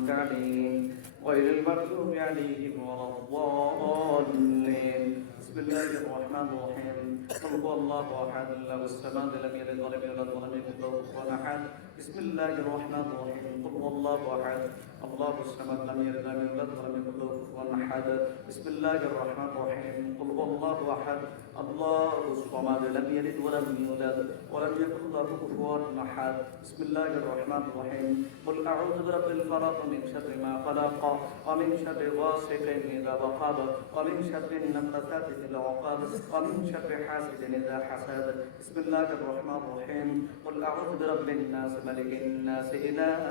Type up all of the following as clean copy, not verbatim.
أنعمت عليهم غير المغضوب عليهم ولا الضالين. بسم الله الرحمن الرحيم. قل هو الله أحد الله الصمد لم يلد ولم يولد ولم يكن له كفوا أحد. بسم الله الرحمن الرحيم. قل هو الله أحد الله الصمد لم يلد ولم يولد ولم يكن له كفوا أحد. بسم الله الرحمن الرحيم. قل هو الله أحد الله الصمد لم يلد ولم يولد ولم يكن له كفوا أحد. بسم الله الرحمن الرحيم. قل أعوذ برب الفلق من شر ما خلق ومن شر غاسق إذا وقب ومن شر النفاثات في العقد ومن شر حاسد إذا حسد. بسم الله الرحمن الرحيم. قل أعوذ برب الناس ملك الناس إله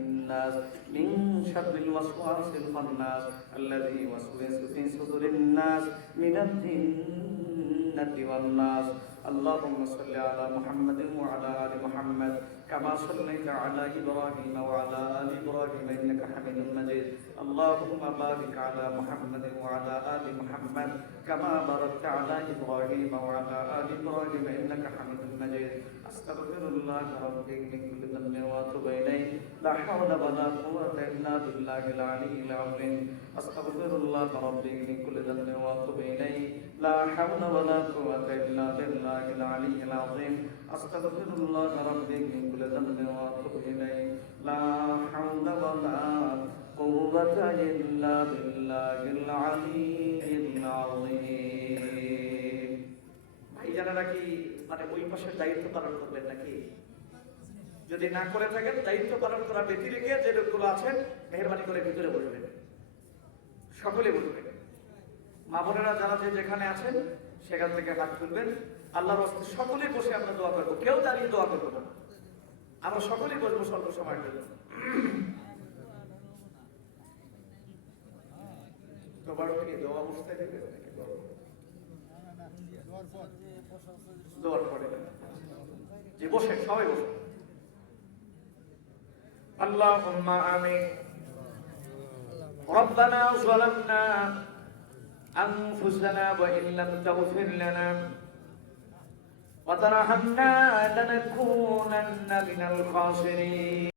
الناس من شر الوسواس الخناس الذي يوسوس في صدور الناس من الجنة والناس. اللهم صل على محمد وعلى آل محمد كما صليت على إبراهيم وعلى آل إبراهيم إنك حميد مجيد. اللهم بارك على محمد وعلى آل محمد كما باركت على إبراهيم وعلى آل إبراهيم إنك حميد مجيد. أستغفر الله ربي من كل ذنب وأتوب إليه. لا حول ولا قوة إلا بالله العلي العظيم. أستغفر الله ربي من كل ذنب وأتوب إليه. لا حول ولا قوة إلا بالله العلي العظيم. أستغفر الله ربي من كل ذنب وأتوب إليه. لا حول ولا قوة إلا بالله العلي العظيم. ভাইজানেরা কি মানে ওই পাশের দায়িত্ব পালন করবেন নাকি? যদি না করে থাকেন দায়িত্ব পালন করা ব্যতি রেখে যে লোকগুলো আছেন মেহরবানি করে ভিতরে বসবেন, সকলে বসবেন। মা বোনেরা যারা যে যেখানে আছেন সেখান থেকে হাত তুলবেন। আল্লাহর রাস্তায় সকলে বসে আমরা দোয়া করবো, কেউ দাঁড়িয়ে দোয়া করবো না, আমরা সকলেই বসবো স্বল্প সময়ের জন্য। দোয়া অবস্থায় দেবে দোয়ার পরে যে বসে সবাই বসে। আল্লাহুম্মা আমিন। ربنا ظلمنا أنفسنا وإن لم تغفر لنا وترحمنا لنكونن من الخاسرين.